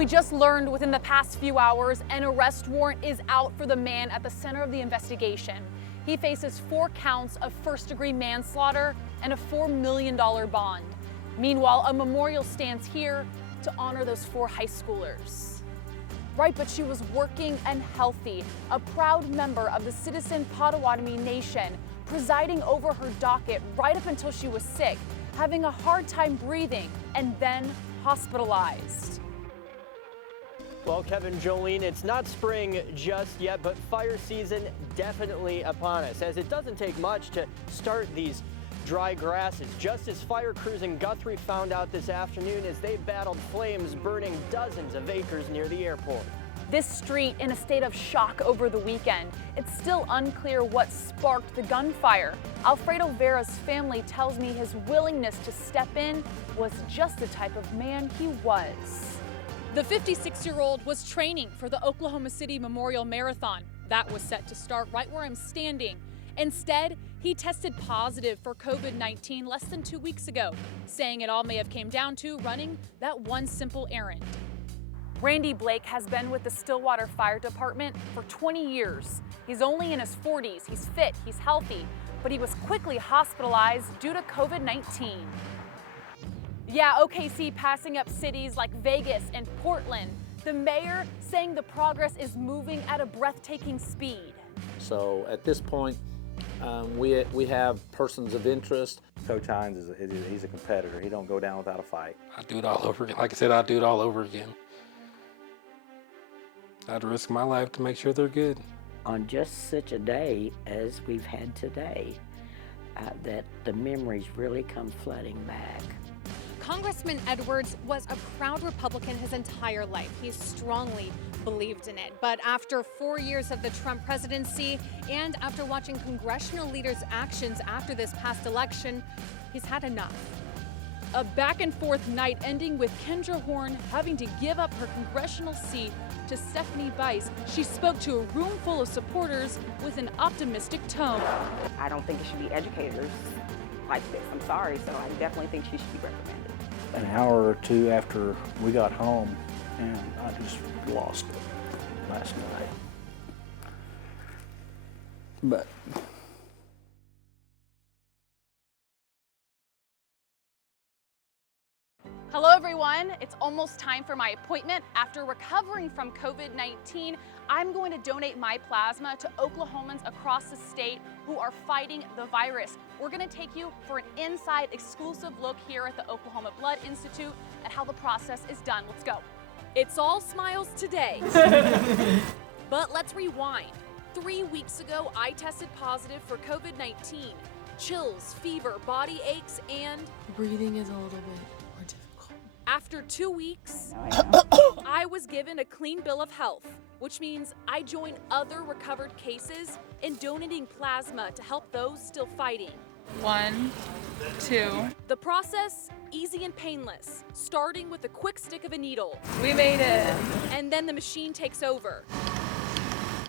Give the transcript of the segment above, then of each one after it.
We just learned within the past few hours an arrest warrant is out for the man at the center of the investigation. He faces 4 counts of first-degree manslaughter and a $4 million bond. Meanwhile, a memorial stands here to honor those 4 high schoolers. Right, but she was working and healthy, a proud member of the Citizen Potawatomi Nation, presiding over her docket right up until she was sick, having a hard time breathing, and then hospitalized. Well, Kevin, Jolene, it's not spring just yet, but fire season definitely upon us, as it doesn't take much to start these dry grasses. Just as fire crews in Guthrie found out this afternoon as they battled flames burning dozens of acres near the airport. This street in a state of shock over the weekend. It's still unclear what sparked the gunfire. Alfredo Vera's family tells me his willingness to step in was just the type of man he was. The 56-year-old was training for the Oklahoma City Memorial Marathon. That was set to start right where I'm standing. Instead, he tested positive for COVID-19 less than 2 weeks ago, saying it all may have came down to running that one simple errand. Randy Blake has been with the Stillwater Fire Department for 20 years. He's only in his 40s, he's fit, he's healthy, but he was quickly hospitalized due to COVID-19. Yeah, OKC passing up cities like Vegas and Portland. The mayor saying the progress is moving at a breathtaking speed. So at this point, we have persons of interest. Coach Hines he's a competitor. He don't go down without a fight. I'd do it all over again. Like I said, I'd do it all over again. I'd risk my life to make sure they're good. On just such a day as we've had today, that the memories really come flooding back. Congressman Edwards was a proud Republican his entire life. He strongly believed in it. But after 4 years of the Trump presidency and after watching congressional leaders' actions after this past election, he's had enough. A back and forth night ending with Kendra Horn having to give up her congressional seat to Stephanie Bice. She spoke to a room full of supporters with an optimistic tone. I don't think it should be educators like this. I'm sorry, so I definitely think she should be reprimanded. An hour or two after we got home, and I just lost it last night. But Hello everyone, it's almost time for my appointment. After recovering from COVID-19, I'm going to donate my plasma to Oklahomans across the state who are fighting the virus. We're going to take you for an inside exclusive look here at the Oklahoma Blood Institute at how the process is done. Let's go. It's all smiles today. But let's rewind. 3 weeks ago, I tested positive for COVID-19. Chills, fever, body aches, and breathing is a little bit more difficult. After 2 weeks, I was given a clean bill of health, which means I join other recovered cases in donating plasma to help those still fighting. 1, 2. The process, easy and painless, starting with a quick stick of a needle. We made it. And then the machine takes over.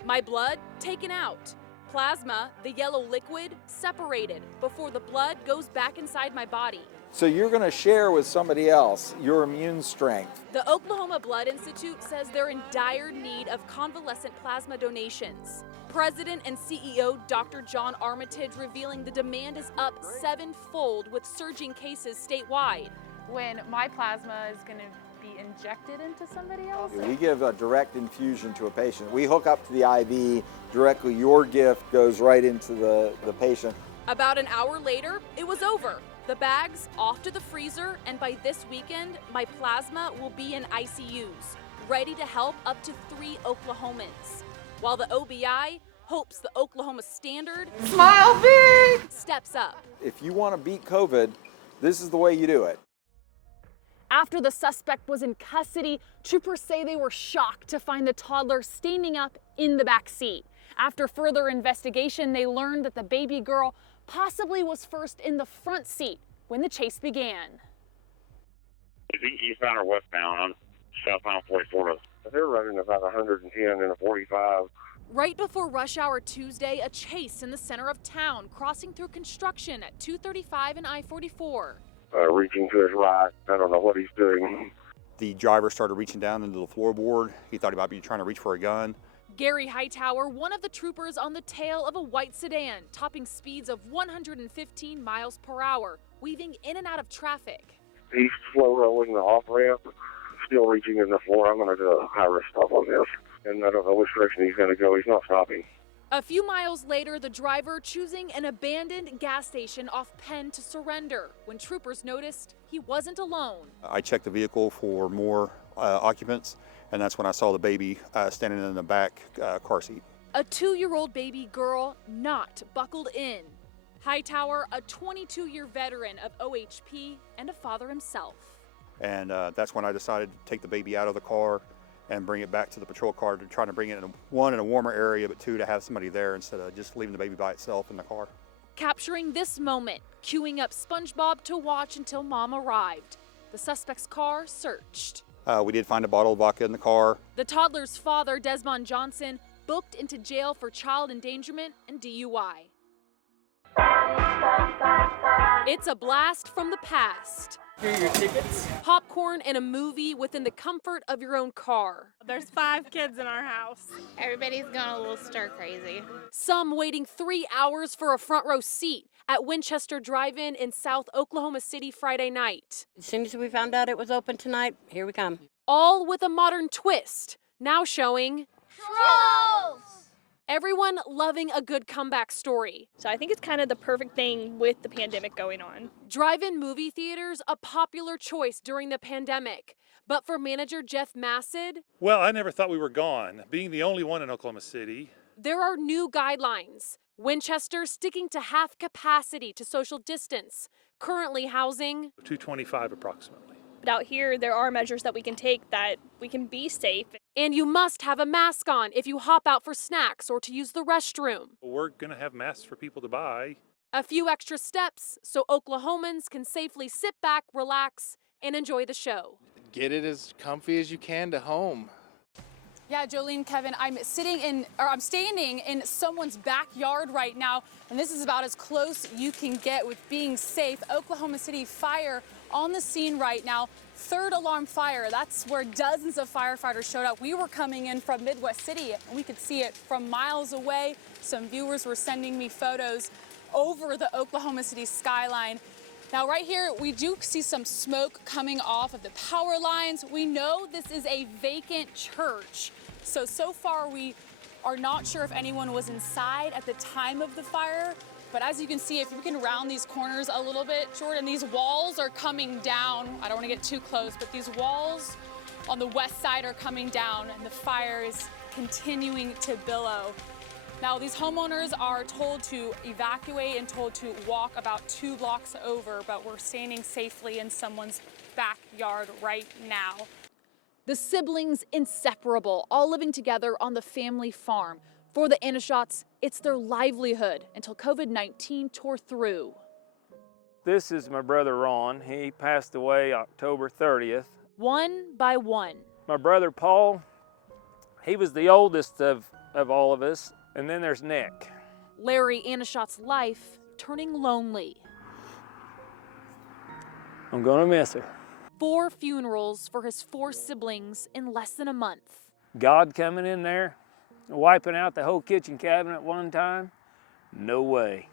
My blood taken out. Plasma, the yellow liquid, separated before the blood goes back inside my body. So you're going to share with somebody else your immune strength. The Oklahoma Blood Institute says they're in dire need of convalescent plasma donations. President and CEO Dr. John Armitage revealing the demand is up 7-fold with surging cases statewide. When my plasma is going to be injected into somebody else? We give a direct infusion to a patient. We hook up to the IV directly. Your gift goes right into the patient. About an hour later, it was over. The bags off to the freezer, and by this weekend, my plasma will be in ICUs, ready to help up to 3 Oklahomans. While the OBI hopes the Oklahoma Standard Smile big! Steps up. If you want to beat COVID, this is the way you do it. After the suspect was in custody, troopers say they were shocked to find the toddler standing up in the back seat. After further investigation, they learned that the baby girl possibly was first in the front seat when the chase began. Eastbound or westbound on southbound 44. They're running about 110 and a 45. Right before rush hour Tuesday, a chase in the center of town, crossing through construction at 235 and I-44. Reaching to his right. I don't know what he's doing. The driver started reaching down into the floorboard. He thought he might be trying to reach for a gun. Gary Hightower, one of the troopers on the tail of a white sedan, topping speeds of 115 miles per hour, weaving in and out of traffic. He's slow rolling the off ramp, still reaching in the floor. I'm going to do a high risk stop on this, and I don't know which direction he's going to go. He's not stopping. A few miles later, the driver choosing an abandoned gas station off Penn to surrender when troopers noticed he wasn't alone. I checked the vehicle for more occupants, and that's when I saw the baby standing in the back car seat. A 2-year-old baby girl not buckled in. Hightower, a 22-year veteran of OHP and a father himself. And that's when I decided to take the baby out of the car and bring it back to the patrol car, to try to bring it in one, in a warmer area, but two, to have somebody there instead of just leaving the baby by itself in the car. Capturing this moment, queuing up SpongeBob to watch until Mom arrived. The suspect's car searched. We did find a bottle of vodka in the car. The toddler's father, Desmond Johnson, booked into jail for child endangerment and DUI. It's a blast from the past. Here are your tickets. Popcorn and a movie within the comfort of your own car. There's 5 kids in our house. Everybody's going a little stir crazy. Some waiting 3 hours for a front row seat at Winchester Drive-In in South Oklahoma City Friday night. As soon as we found out it was open tonight, here we come. All with a modern twist. Now showing Trolls! Everyone loving a good comeback story. So I think it's kind of the perfect thing with the pandemic going on. Drive-in movie theaters, a popular choice during the pandemic. But for manager Jeff Massid, well, I never thought we were gone, being the only one in Oklahoma City. There are new guidelines. Winchester sticking to half capacity to social distance, currently housing 225 approximately. But out here, there are measures that we can take that we can be safe. And you must have a mask on if you hop out for snacks or to use the restroom. We're going to have masks for people to buy. A few extra steps so Oklahomans can safely sit back, relax, and enjoy the show. Get it as comfy as you can to home. Yeah, Jolene, Kevin, I'm standing in someone's backyard right now, and this is about as close you can get with being safe. Oklahoma City Fire on the scene right now. 3rd alarm fire. That's where dozens of firefighters showed up. We were coming in from Midwest City, and we could see it from miles away. Some viewers were sending me photos over the Oklahoma City skyline. Now right here, we do see some smoke coming off of the power lines. We know this is a vacant church. So far we are not sure if anyone was inside at the time of the fire. But as you can see, if you can round these corners a little bit, Jordan, these walls are coming down. I don't want to get too close, but these walls on the west side are coming down and the fire is continuing to billow. Now, these homeowners are told to evacuate and told to walk about 2 blocks over, but we're standing safely in someone's backyard right now. The siblings inseparable, all living together on the family farm. For the Anashots, it's their livelihood until COVID-19 tore through. This is my brother Ron. He passed away October 30th. One by one. My brother Paul, he was the oldest of all of us. And then there's Nick. Larry Anashot's life turning lonely. I'm gonna miss her. 4 funerals for his 4 siblings in less than a month. God coming in there, wiping out the whole kitchen cabinet at one time? No way.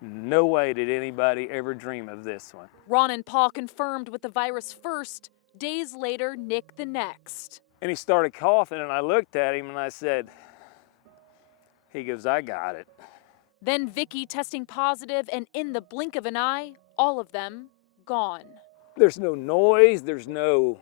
No way did anybody ever dream of this one. Ron and Paul confirmed with the virus first, days later, Nick the next. And he started coughing and I looked at him and I said, he goes, I got it. Then Vicky testing positive, and in the blink of an eye, all of them gone. There's no noise, there's nothing.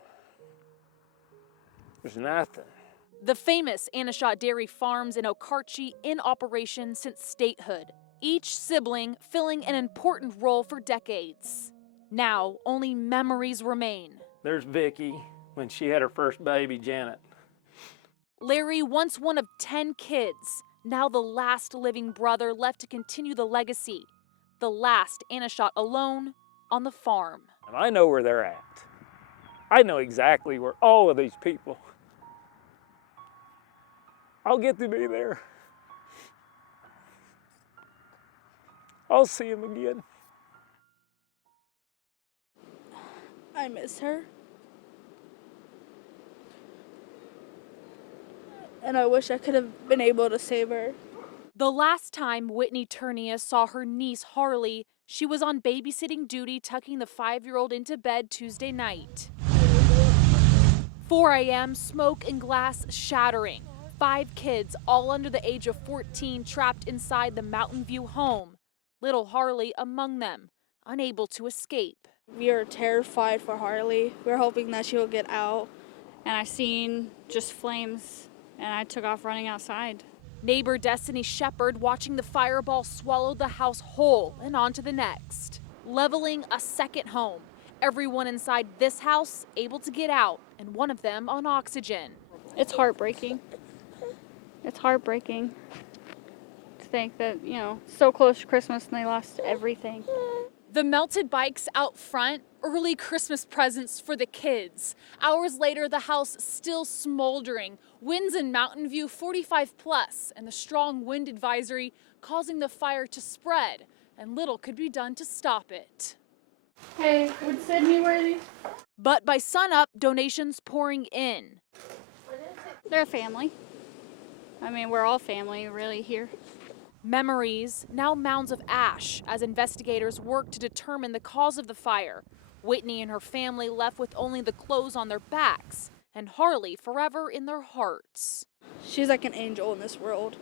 The famous Anashot Dairy Farms in Okarche in operation since statehood. Each sibling filling an important role for decades. Now, only memories remain. There's Vicky when she had her first baby, Janet. Larry, once one of 10 kids, now the last living brother left to continue the legacy. The last Anashot alone on the farm. And I know where they're at. I know exactly where all of these people. I'll get to be there. I'll see him again. I miss her. and I wish I could have been able to save her. The last time Whitney Turnia saw her niece Harley, she was on babysitting duty tucking the 5-year-old into bed Tuesday night. 4 a.m., smoke and glass shattering. 5 kids, all under the age of 14, trapped inside the Mountain View home. Little Harley among them, unable to escape. We are terrified for Harley. We're hoping that she'll get out. And I seen just flames, and I took off running outside. Neighbor Destiny Shepard watching the fireball swallow the house whole and on to the next. Leveling a second home. Everyone inside this house able to get out, and one of them on oxygen. It's heartbreaking. It's heartbreaking to think that, you know, so close to Christmas and they lost everything. The melted bikes out front, early Christmas presents for the kids. Hours later, the house still smoldering. Winds in Mountain View 45 plus, and the strong wind advisory causing the fire to spread, and little could be done to stop it. Hey, would Sydney wear these? But by sunup, donations pouring in. They're a family. I mean, we're all family really here. Memories, now mounds of ash, as investigators work to determine the cause of the fire. Whitney and her family left with only the clothes on their backs, and Harley forever in their hearts. She's like an angel in this world.